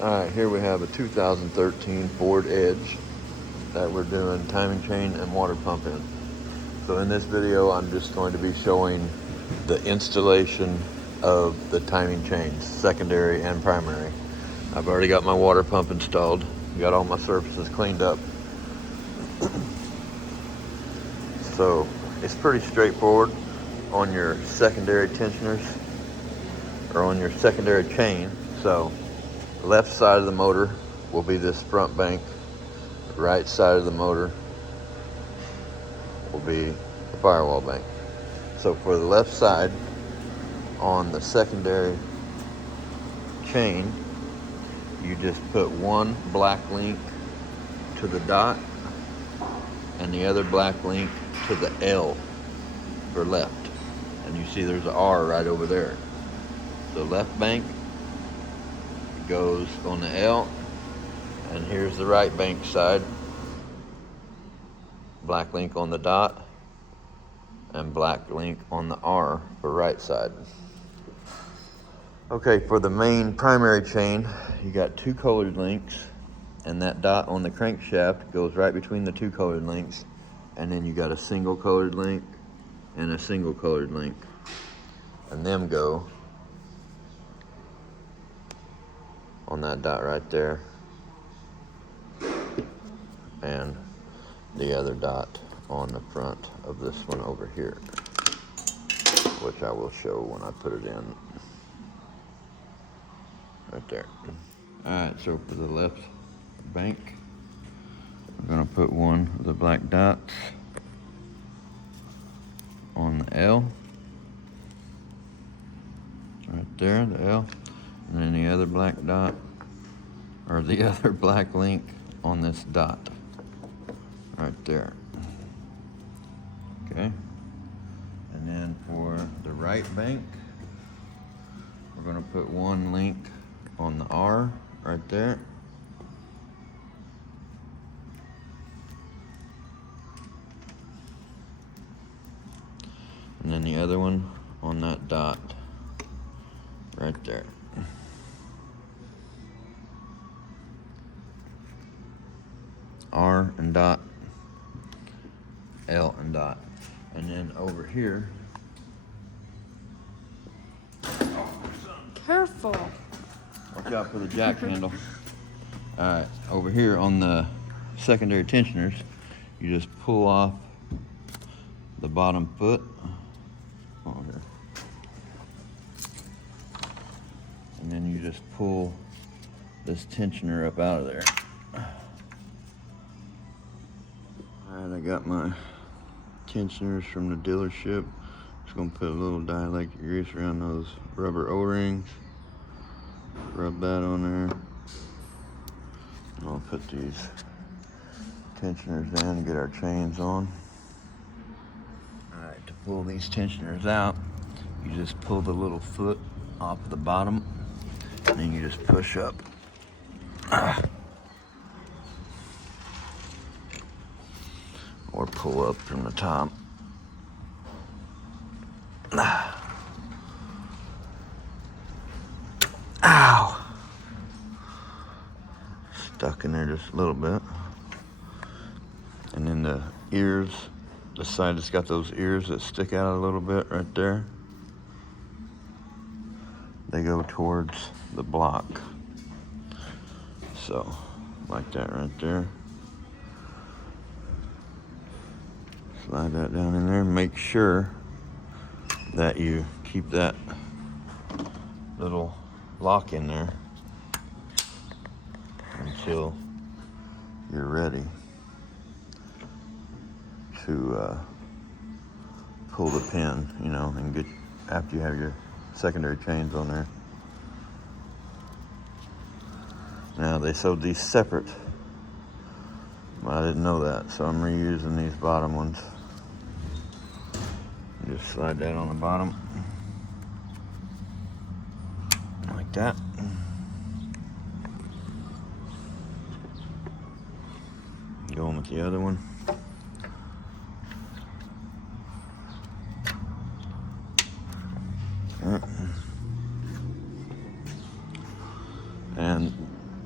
Alright, here we have a 2013 Ford Edge that we're doing timing chain and water pump in. So in this video, I'm just going to be showing the installation of the timing chains, secondary and primary. I've already got my water pump installed, got all my surfaces cleaned up. So it's pretty straightforward on your secondary tensioners or on your secondary chain. So left side of the motor will be this front bank. Right side of the motor will be the firewall bank. So for the left side on the secondary chain, you just put one black link to the dot and the other black link to the L for left. And you see there's an R right over there. So left bank goes on the L, and here's the right bank side. Black link on the dot and black link on the R for right side. Okay, for the main primary chain, you got two colored links, and that dot on the crankshaft goes right between the two colored links, and then you got a single colored link and a single colored link, and them go on that dot right there, and the other dot on the front of this one over here, which I will show when I put it in. Right there. Alright, so for the left bank, we're going to put one of the black dots on the L. Right there, the L. And then the other black dot, or the other black link on this dot. Right there. Okay. And then for the right bank, we're going to put one link on the R right there. And then the other one on that dot right there. R and dot, L and dot. And then over here, Careful. watch out for the jack handle. Alright, over here on the secondary tensioners, you just pull off the bottom foot. Oh, here. And then you just pull this tensioner up out of there. Alright, I got my tensioners from the dealership. Just gonna put a little dielectric grease around those rubber O-rings. Rub that on there. And I'll put these tensioners in and get our chains on. Alright, to pull these tensioners out, you just pull the little foot off the bottom, and then you just push up. Or pull up from the top. Ow! Stuck in there just a little bit. And then the ears, the side that's got those ears that stick out a little bit right there, they go towards the block. So, like that right there. Slide that down in there. Make sure that you keep that little lock in there until you're ready to pull the pin, you know, and get after you have your secondary chains on there. Now they sewed these separate, but I didn't know that, so I'm reusing these bottom ones. Just slide that on the bottom, like that. Going with the other one. And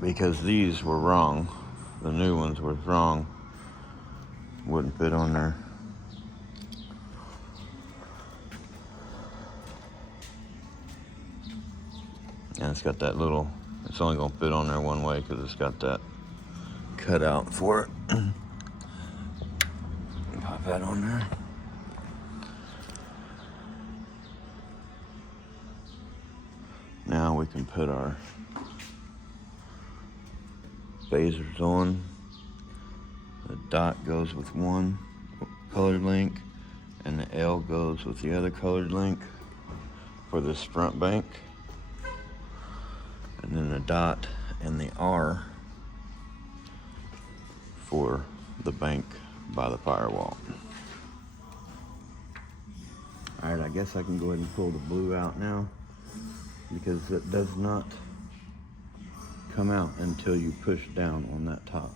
because these were wrong. The new ones were wrong. Wouldn't fit on there. And it's got that little, it's only gonna fit on there one way because it's got that cut out for it. Pop that on there. Now we can put our phasers on. The dot goes with one colored link and the L goes with the other colored link for this front bank. And then the dot and the R for the bank by the firewall. All right, I guess I can go ahead and pull the blue out now because it does not come out until you push down on that top.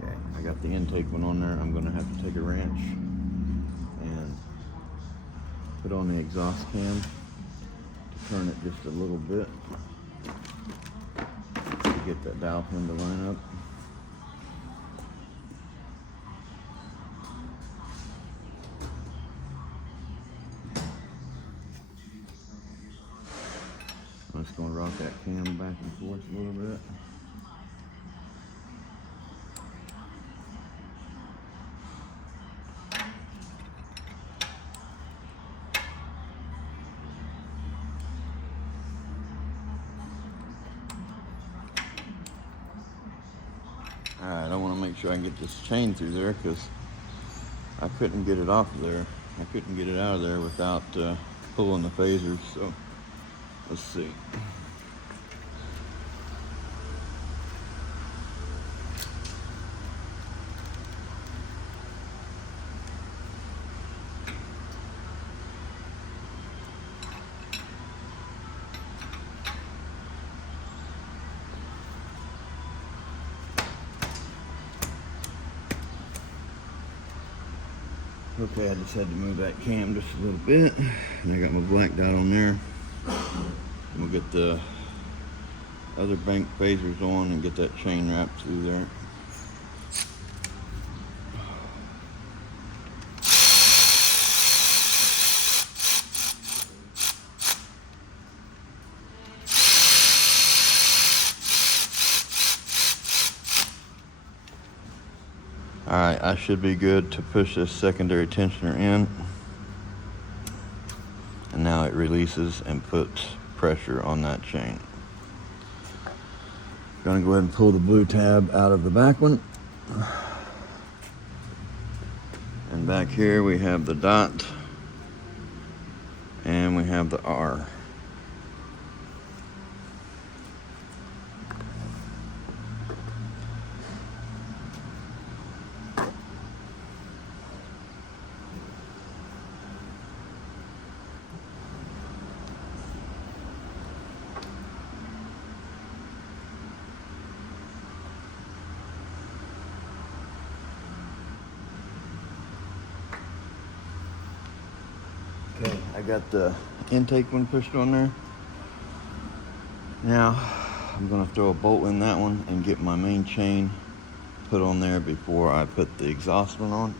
Okay, I got the intake one on there. I'm gonna have to take a wrench and put on the exhaust cam to turn it just a little bit to get that dial pin to line up. I'm just gonna rock that cam back and forth a little bit. Alright, I want to make sure I can get this chain through there because I couldn't get it off of there. I couldn't get it out of there without pulling the phasers, so let's see. Okay, I just had to move that cam just a little bit. And I got my black dot on there. I'm gonna get the other bank phasers on and get that chain wrapped through there. Alright, I should be good to push this secondary tensioner in. And now it releases and puts pressure on that chain. Gonna go ahead and pull the blue tab out of the back one. And back here we have the dot and we have the R. Okay, I got the intake one pushed on there. Now, I'm gonna throw a bolt in that one and get my main chain put on there before I put the exhaust one on.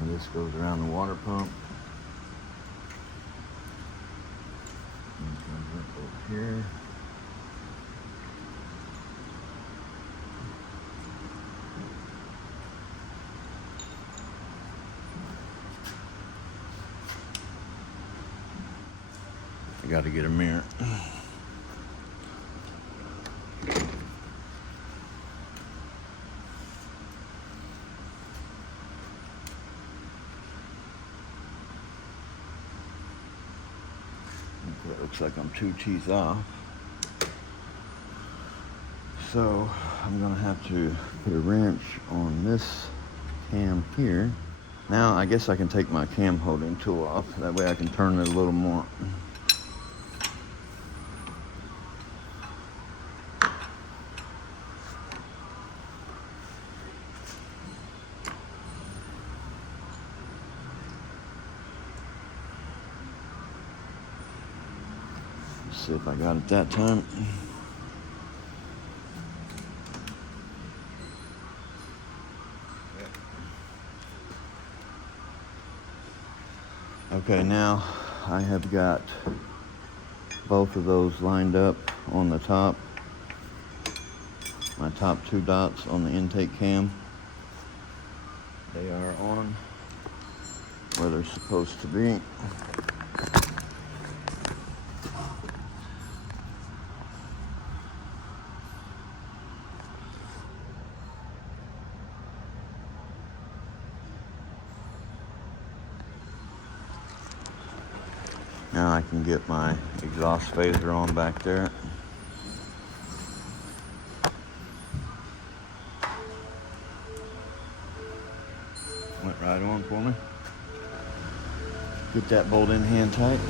And this goes around the water pump. And it comes up over here. got to get a mirror. Okay, it looks like I'm 2 teeth off. So I'm gonna have to put a wrench on this cam here. Now I guess I can take my cam holding tool off. That way I can turn it a little more. Let's see if I got it that time. Okay, now I have got both of those lined up on the top. My top 2 dots on the intake cam. They are on where they're supposed to be. Now I can get my exhaust phaser on back there. Went right on for me. Get that bolt in hand tight.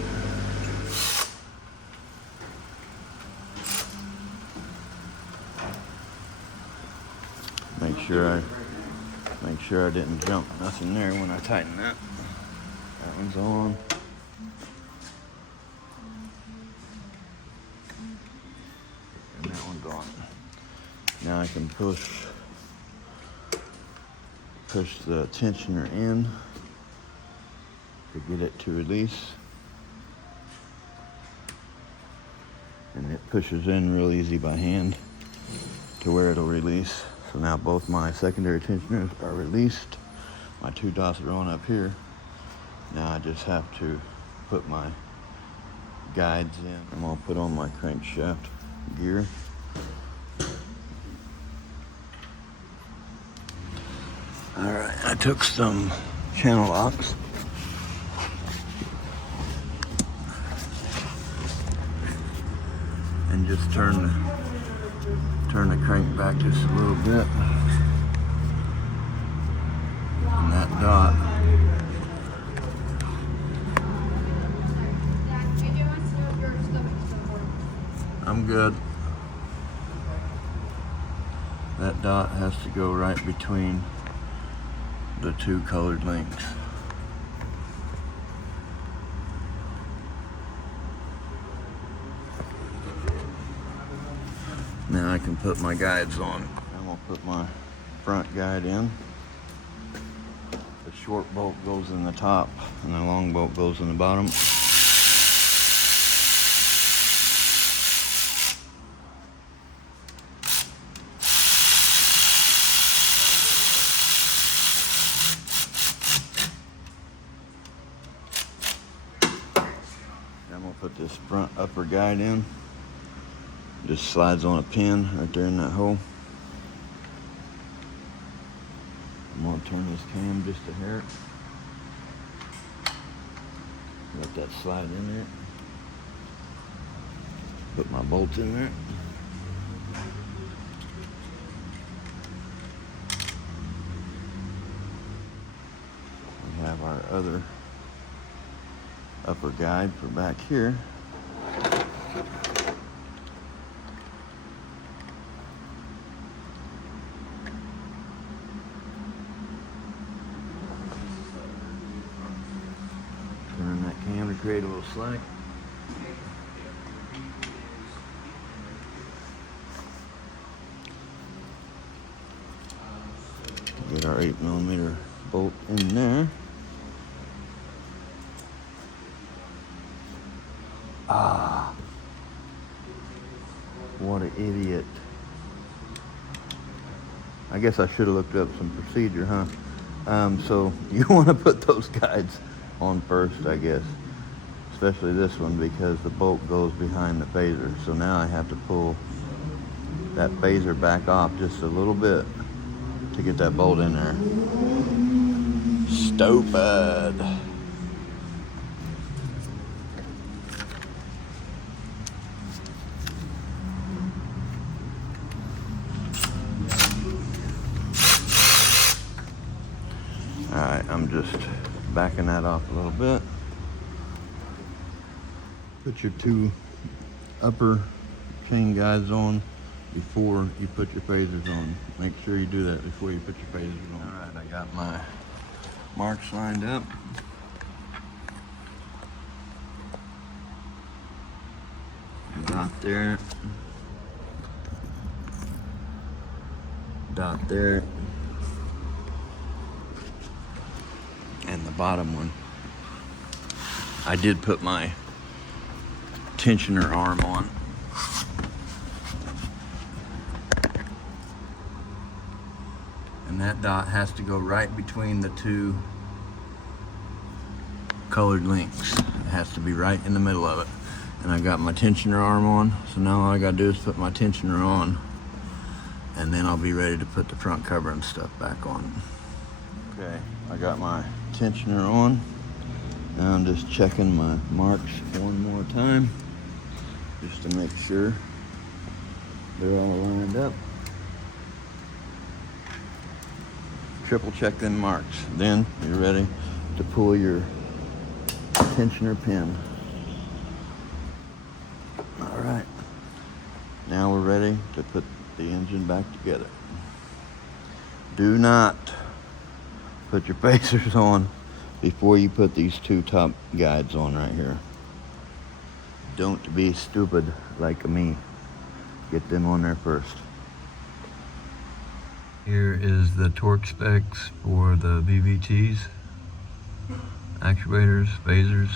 Make sure I didn't jump nothing there when I tighten that. That one's on. And that one's on. Now I can push the tensioner in to get it to release. And it pushes in real easy by hand to where it'll release. So now both my secondary tensioners are released. My 2 dots are on up here. Now I just have to put my guides in. I'm gonna put on my crankshaft gear. All right, I took some channel locks. And just turn the crank back just a little bit. And that dot. I'm good. That dot has to go right between the 2 colored links. Now I can put my guides on. I'm gonna put my front guide in. The short bolt goes in the top and the long bolt goes in the bottom. I'm gonna put this front upper guide in. Just slides on a pin right there in that hole. I'm gonna turn this cam just a hair. Let that slide in there. Put my bolt in there. We have our other upper guide for back here. Turn that cam to create a little slack. Get our 8mm bolt in there. Ah, what an idiot. I guess I should have looked up some procedure, huh? So you want to put those guides on first, I guess. especially this one, because the bolt goes behind the phaser. So now I have to pull that phaser back off just a little bit to get that bolt in there. Stupid. Alright, I'm just backing that off a little bit. Put your two upper chain guides on before you put your phasers on. Make sure you do that before you put your phasers on. Alright, I got my marks lined up. Dot there. Dot there. And the bottom one, I did put my tensioner arm on. And that dot has to go right between the two colored links. It has to be right in the middle of it. And I got my tensioner arm on, so now all I gotta do is put my tensioner on, and then I'll be ready to put the front cover and stuff back on. Okay, I got my tensioner on. Now I'm just checking my marks one more time, just to make sure they're all lined up. Triple check them marks. Then you're ready to pull your tensioner pin. All right, now we're ready to put the engine back together. Do not put your phasers on before you put these two top guides on right here. Don't be stupid like me. Get them on there first. Here is the torque specs for the VVTs, actuators, phasers.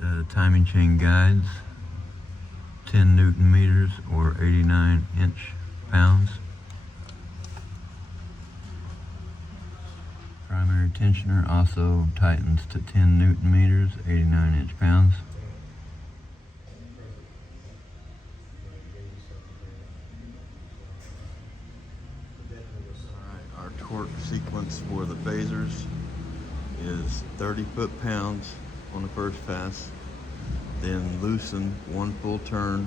The timing chain guides, 10 Newton meters or 89 inch-pounds. Primary tensioner also tightens to 10 Newton meters, 89 inch-pounds. Our torque sequence for the phasers is 30 foot-pounds on the first pass, then loosen 1 full turn,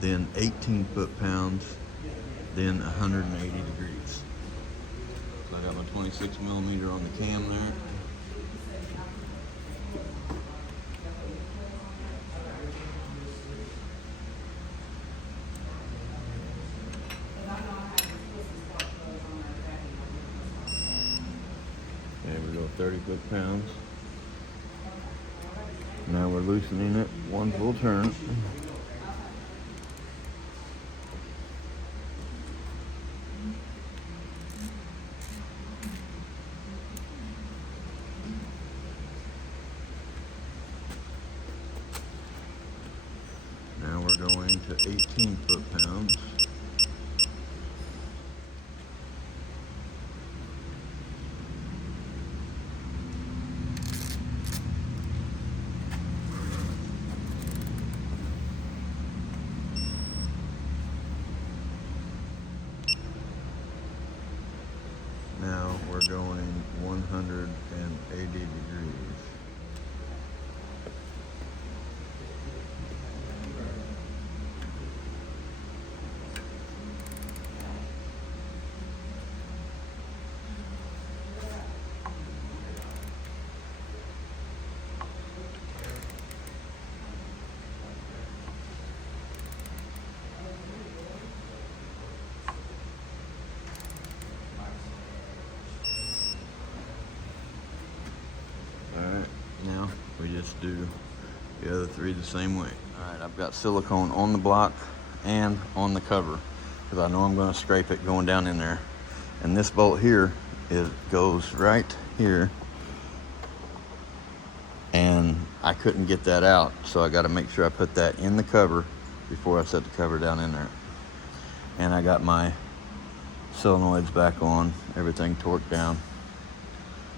then 18 foot-pounds, then 180 degrees. So I got my 26 millimeter on the cam there. There we go, 30 foot-pounds. Now we're loosening it 1 full turn. Now we're going to 18 foot-pounds. Now we're going 180 degrees. Now we just do the other three the same way. All right, I've got silicone on the block and on the cover because I know I'm going to scrape it going down in there. And this bolt here goes right here, and I couldn't get that out, so I got to make sure I put that in the cover before I set the cover down in there. And I got my solenoid's back on, everything torqued down.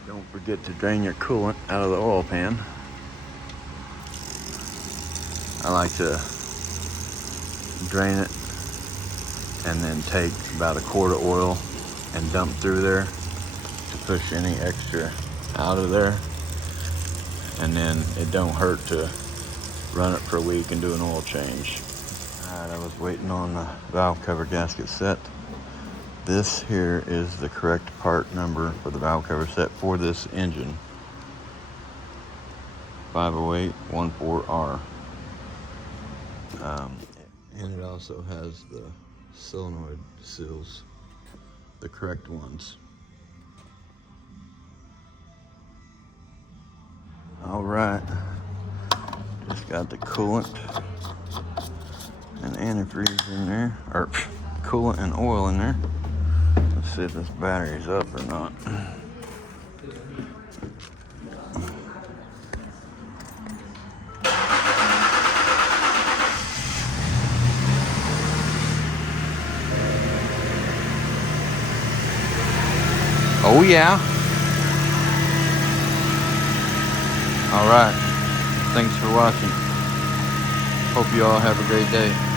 Don't forget to drain your coolant out of the oil pan. I like to drain it and then take about a quart of oil and dump through there to push any extra out of there. And then it don't hurt to run it for a week and do an oil change. All right, I was waiting on the valve cover gasket set. This here is the correct part number for the valve cover set for this engine. 50814R. And it also has the solenoid seals, the correct ones. All right, just got the coolant and antifreeze in there, or coolant and oil in there. Let's see if this battery's up or not. Oh yeah. All right. Thanks for watching. Hope you all have a great day.